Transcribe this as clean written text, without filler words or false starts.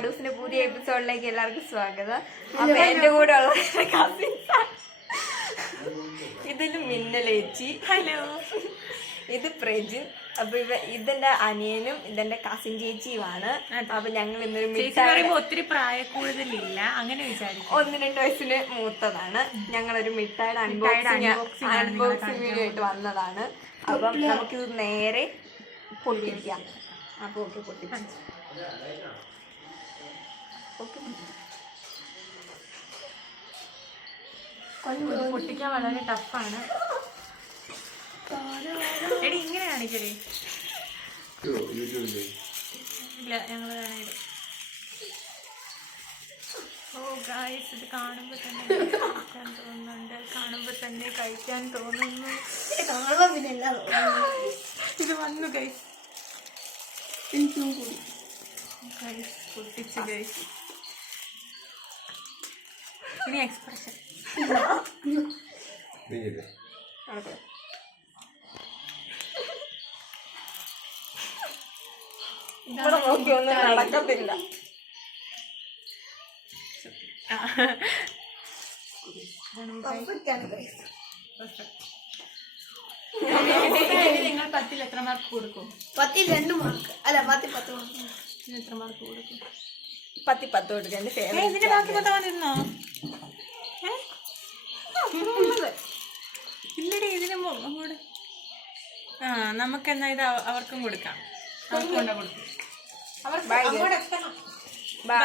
പാഡൂസിന്റെ പുതിയ എപ്പിസോഡിലേക്ക് എല്ലാവർക്കും സ്വാഗതം. അപ്പൊ എന്റെ കൂടെ ഉള്ള കസിൻസ്, ഇതില് മിന്നലേച്ചി, ഹലോ, ഇത് പ്രജിൻ. അപ്പൊ ഇതെന്റെ അനിയനും ഇതെന്റെ കസിൻ ചേച്ചിയുമാണ്. അപ്പൊ ഞങ്ങൾ ഇന്നൊരു മിഠായി, ഒത്തിരി പ്രായക്കൂടുതലില്ല, അങ്ങനെ വിചാരിക്കും, 1-2 വയസ്സിന് മൂത്തതാണ്. ഞങ്ങളൊരു മിഠായിയുടെ അൺബോക്സിംഗ് വീഡിയോ ആയിട്ട് വന്നതാണ്. അപ്പം നമുക്കിത് നേരെ പൊട്ടിക്കാം. അപ്പൊ ഓക്കെ, പൊട്ടിക്കാം. പൊട്ടിക്കാൻ വളരെ ടഫാണ്. എടി ഇങ്ങനെ കാണിക്കേ? ഇല്ല, ഞങ്ങള് കാണിടും. ഓ ഗായ്സ്, ഇത് കാണുമ്പോ തന്നെ കഴിക്കാൻ തോന്നുന്നുണ്ട്, കാണുമ്പോ തന്നെ കഴിക്കാൻ തോന്നുന്നു. ഇത് വന്നു ഗൈസ്, ഗൈസ് പൊട്ടിച്ച് ഗൈസ്. ഇനി എക്സ്പ്രഷൻ നോക്കിയൊന്നും നടക്കത്തില്ല. നിങ്ങൾ 10-ൽ എത്ര മാർക്ക് കൊടുക്കും? 10-ൽ 2 മാർക്ക്. അല്ല, 10-ൽ 10 മാർക്ക്. എത്ര മാർക്ക് കൊടുക്കും? 10-ൽ 10 കൊടുക്കും. ഇതിന്റെ ബാക്കി 10 വന്നിരുന്നോ? ഇല്ലടി, ഇതിന് കൂടെ. നമുക്ക് എന്നാ ഇത് അവർക്കും കൊടുക്കാം. അവർക്ക് കൊണ്ടാ കൊടുക്കും. ബൈ.